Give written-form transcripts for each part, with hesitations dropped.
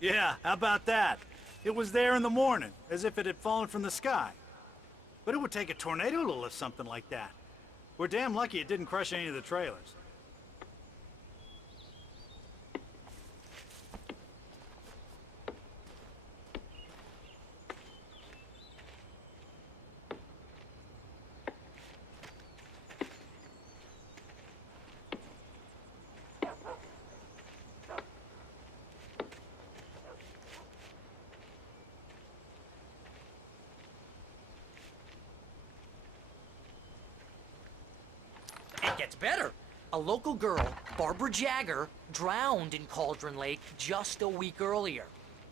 Yeah, how about that? It was there in the morning, as if it had fallen from the sky. But it would take a tornado to lift something like that. We're damn lucky it didn't crush any of the trailers. It gets better. A local girl, Barbara Jagger, drowned in Cauldron Lake just a week earlier.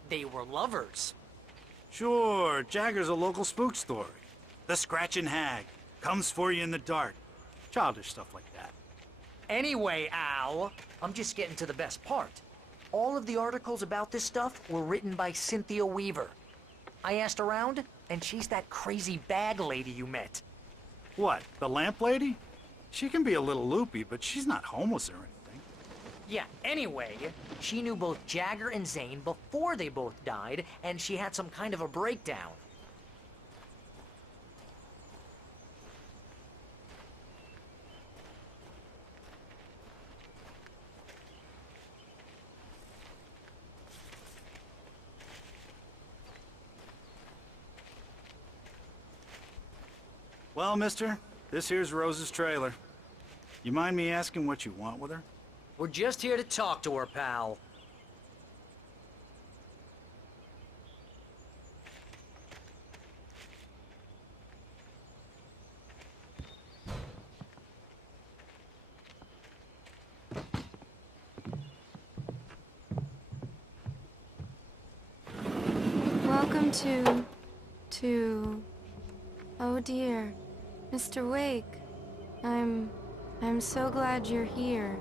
They were lovers. Sure, Jagger's a local spook story. The Scratching Hag. Comes for you in the dark. Childish stuff like that. Anyway, Al, I'm just getting to the best part. All of the articles about this stuff were written by Cynthia Weaver. I asked around, and she's that crazy bag lady you met. What, the lamp lady? She can be a little loopy, but she's not homeless or anything. Yeah, anyway, she knew both Jagger and Zane before they both died, and she had some kind of a breakdown. Well, mister, this here's Rose's trailer. You mind me asking what you want with her? We're just here to talk to her, pal. Welcome to... Oh dear, Mr. Wake. I'm so glad you're here.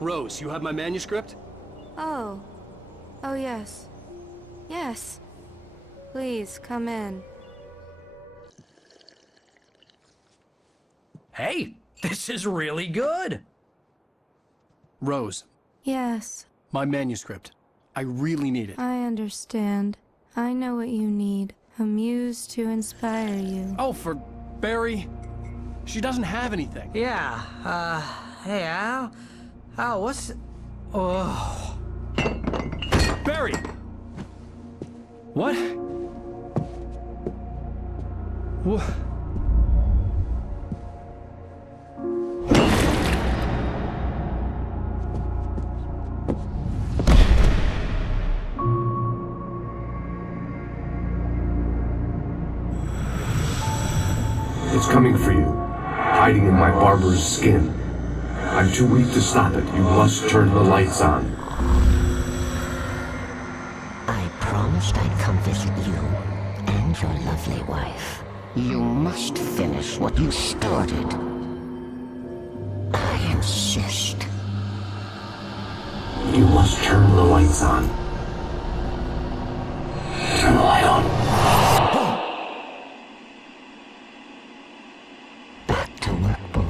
Rose, you have my manuscript? Oh. Oh yes. Yes. Please, come in. Hey, this is really good. Rose, Yes, my manuscript. I really need it. I understand. I know what you need. A muse to inspire you. Oh, for Barry. She doesn't have anything. Yeah, hey, Al? Al, what's... Oh... Barry! What? What? It's coming for you, hiding in my barber's skin. I'm too weak to stop it. You must turn the lights on. I promised I'd come visit you and your lovely wife. You must finish what you started. I insist. You must turn the lights on. Turn the light on. Back to work, boy.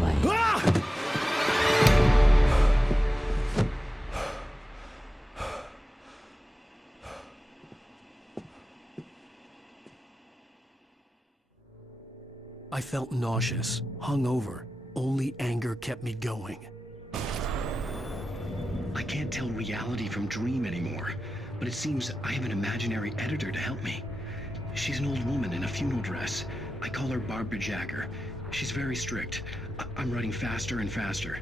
I felt nauseous, hungover. Only anger kept me going. I can't tell reality from dream anymore, but it seems I have an imaginary editor to help me. She's an old woman in a funeral dress. I call her Barbara Jagger. She's very strict. I'm writing faster and faster.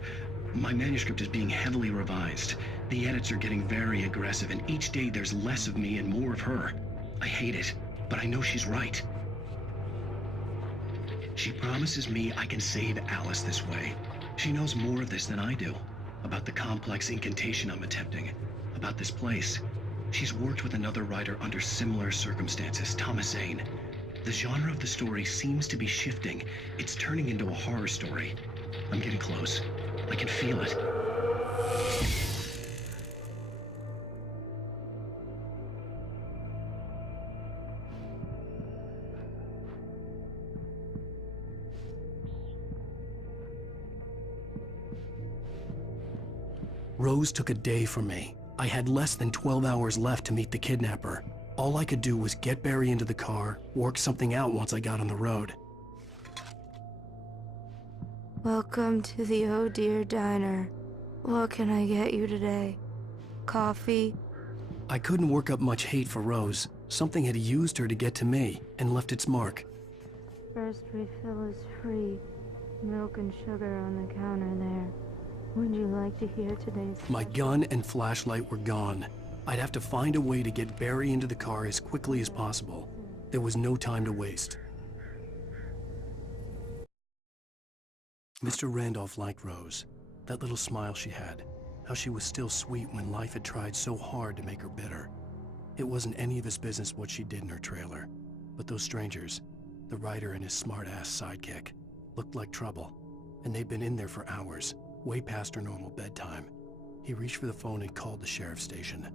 My manuscript is being heavily revised. The edits are getting very aggressive, and each day there's less of me and more of her. I hate it, but I know she's right. She promises me I can save Alice this way. She knows more of this than I do. About the complex incantation I'm attempting. About this place. She's worked with another writer under similar circumstances, Thomas Zane. The genre of the story seems to be shifting. It's turning into a horror story. I'm getting close. I can feel it. Rose took a day from me. I had less than 12 hours left to meet the kidnapper. All I could do was get Barry into the car, work something out once I got on the road. Welcome to the Oh Dear Diner. What can I get you today? Coffee? I couldn't work up much hate for Rose. Something had used her to get to me and left its mark. First refill is free. Milk and sugar on the counter there. Would you like to hear today's... My gun and flashlight were gone. I'd have to find a way to get Barry into the car as quickly as possible. There was no time to waste. Mr. Randolph liked Rose. That little smile she had. How she was still sweet when life had tried so hard to make her bitter. It wasn't any of his business what she did in her trailer. But those strangers, the writer and his smart-ass sidekick, looked like trouble. And they'd been in there for hours, way past her normal bedtime. He reached for the phone and called the sheriff's station.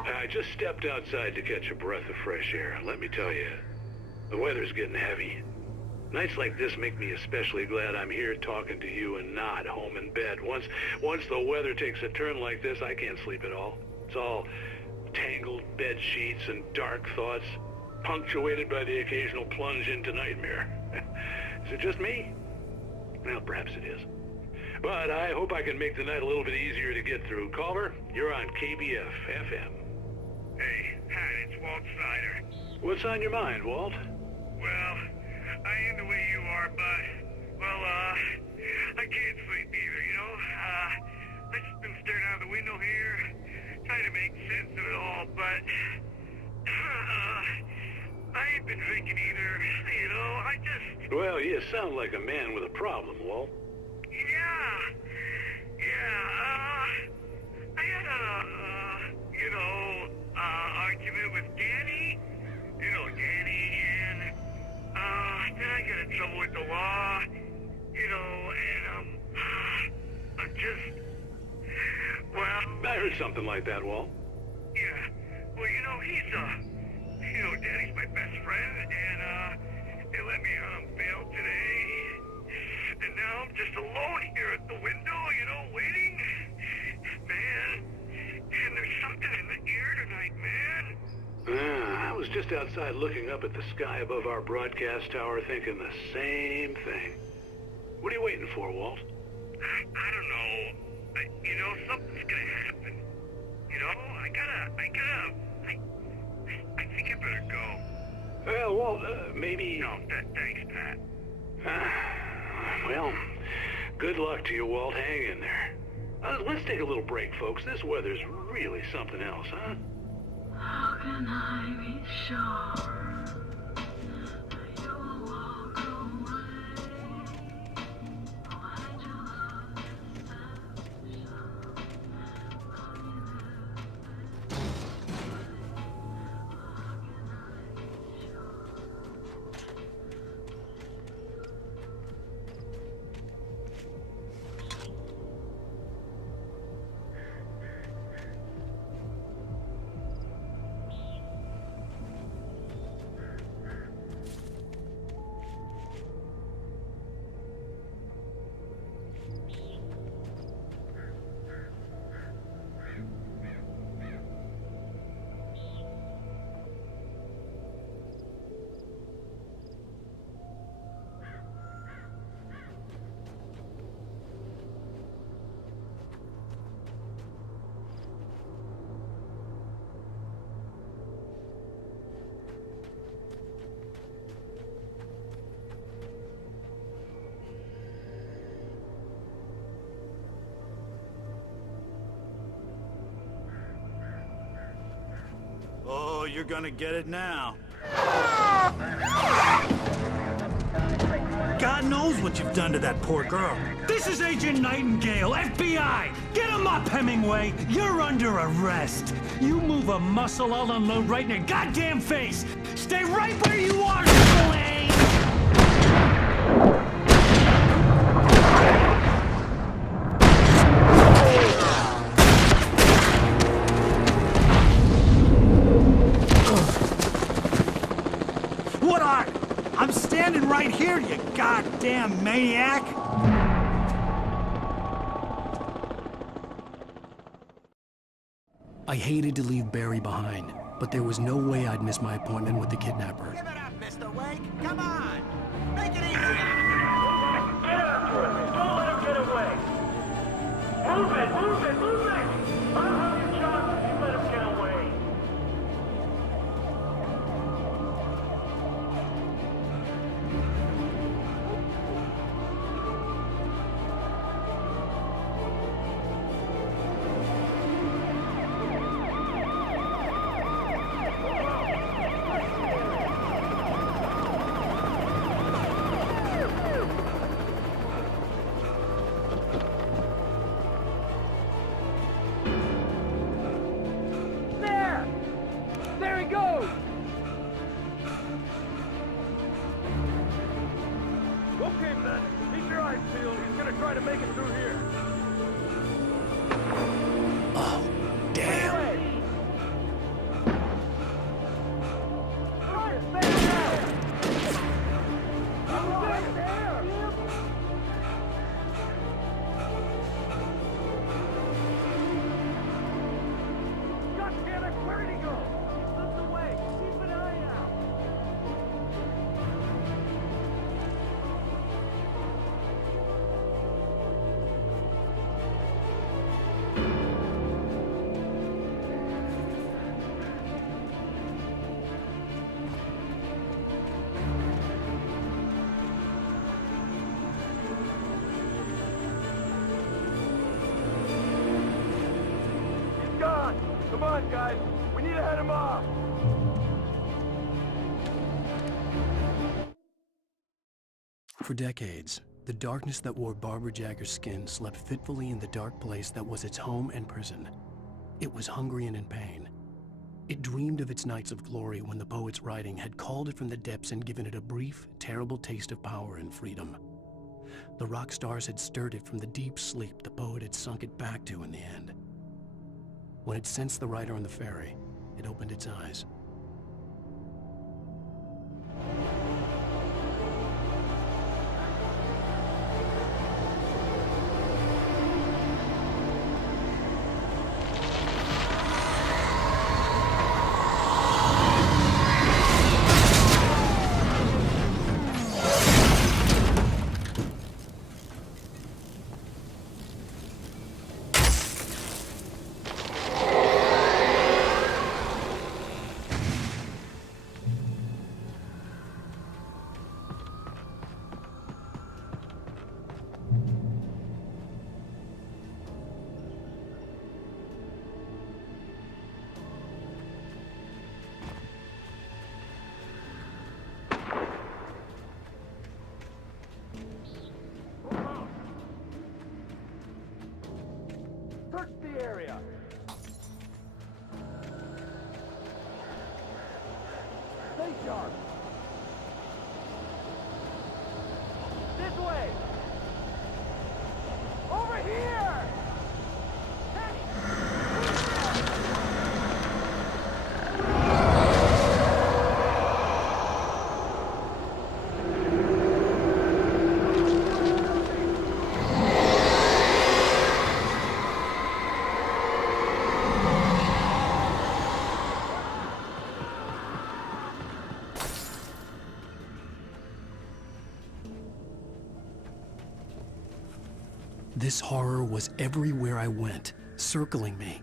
I just stepped outside to catch a breath of fresh air. Let me tell you, the weather's getting heavy. Nights like this make me especially glad I'm here talking to you and not home in bed. Once the weather takes a turn like this, I can't sleep at all. It's all tangled bed sheets and dark thoughts, punctuated by the occasional plunge into nightmare. Is it just me? Well, perhaps it is. But I hope I can make the night a little bit easier to get through. Culver, you're on KBF FM. Hey, Pat, it's Walt Snyder. What's on your mind, Walt? Well, I am the way you are, but, I can't sleep either, you know? I just been staring out the window here, trying to make sense of it all, but, I ain't been drinking either, you know? Well, you sound like a man with a problem, Walt. I had a, argument with Danny. You know Danny, and, then I got in trouble with the law, and, I'm just, I heard something like that, Walt. yeah, well, Danny's my best friend, and, they let me out on bail today. And now I'm just alone here at the window, waiting. Man, and there's something in the air tonight, man. I was just outside looking up at the sky above our broadcast tower thinking the same thing. What are you waiting for, Walt? I don't know. Something's gonna happen. I think I better go. Well, Walt, maybe... No, thanks, Pat. Well, good luck to you, Walt. Hang in there. Let's take a little break, folks. This weather's really something else, huh? How can I be sure that you will walk away? Why do you love deception? you're gonna get it now. God knows what you've done to that poor girl. This is Agent Nightingale, FBI! Get him up, Hemingway! You're under arrest! You move a muscle, I'll unload right in your goddamn face! Stay right where you are, Slane! What are? I'm standing right here, you goddamn maniac! I hated to leave Barry behind, but there was no way I'd miss my appointment with the kidnapper. Give it up, Mr. Wake. Come on. Make it easy. Get after him. Don't let him get away. Move it, move it, move it. I'll have you shot if you let him get away. There he goes! Okay, men. Keep your eyes peeled. He's gonna try to make it through here. Oh, damn. God damn it! Where did he go? Slipped away. Keep an eye out. He's gone. Come on, guys. We need to head him off. For decades, the darkness that wore Barbara Jagger's skin slept fitfully in the dark place that was its home and prison. It was hungry and in pain. It dreamed of its nights of glory when the poet's writing had called it from the depths and given it a brief, terrible taste of power and freedom. The rock stars had stirred it from the deep sleep the poet had sunk it back to in the end. When it sensed the writer on the ferry, it opened its eyes. Search the area. Stay sharp. This way. Over here. This horror was everywhere I went, circling me.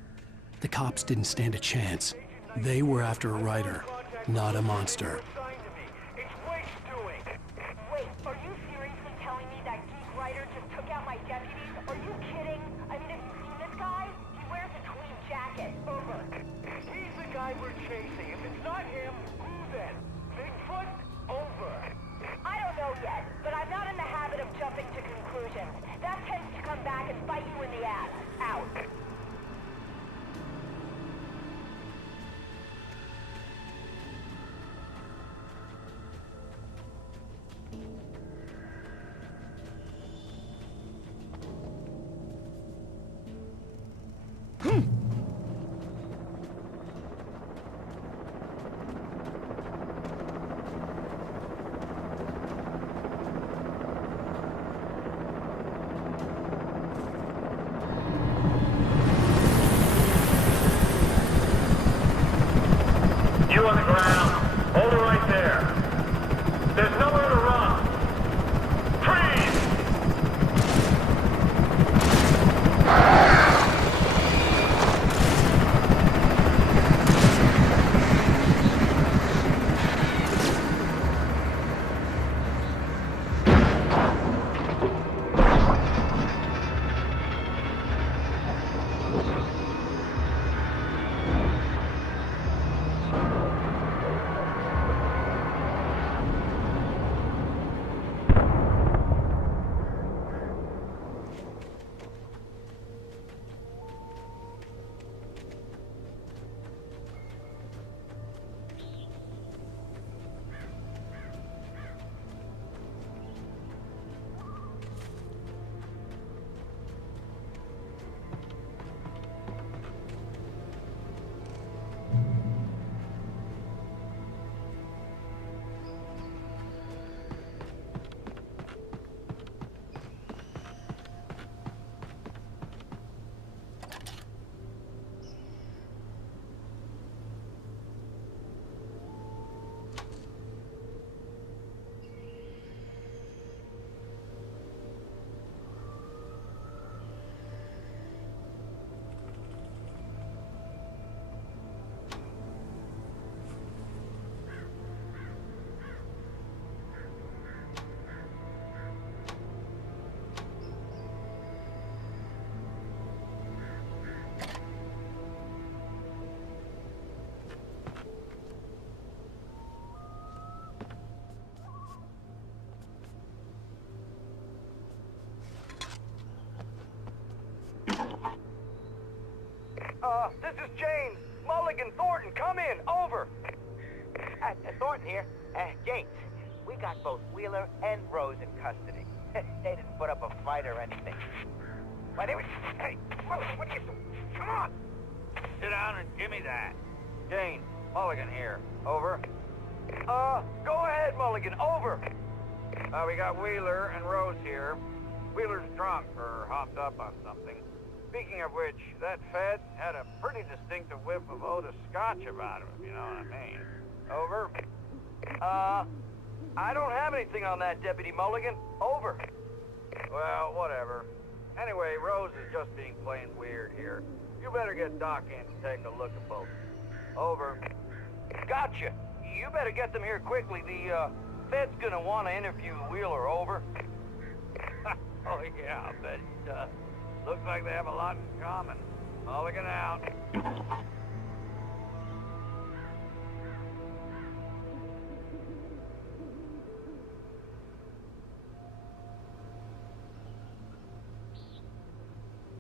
The cops didn't stand a chance. They were after a writer, not a monster. It's Wake's doing. Wait, are you seriously telling me that geek writer just took out my deputies? Are you kidding? I mean, have you seen this guy? He wears a tweed jacket. Over. He's the guy we're chasing. If it's not out! You on the ground. Hold it right there. There's nowhere to run. Freeze! This is James. Mulligan, Thornton, come in. Over. Thornton here. James, we got both Wheeler and Rose in custody. They didn't put up a fight or anything. Why, they were... Hey, what are you doing? Come on. Sit down and give me that. James, Mulligan here. Over. Go ahead, Mulligan. Over. We got Wheeler and Rose here. Wheeler's drunk or hopped up on something. Speaking of which, that Fed had a pretty distinctive whiff of Oda Scotch about him, if you know what I mean. Over. I don't have anything on that, Deputy Mulligan. Over. Well, whatever. Anyway, Rose is just being plain weird here. You better get Doc in to take a look at both. Over. Gotcha. You better get them here quickly. The, Fed's gonna want to interview Wheeler. Over. Oh, yeah, I bet he does. Looks like they have a lot in common. Mulligan out.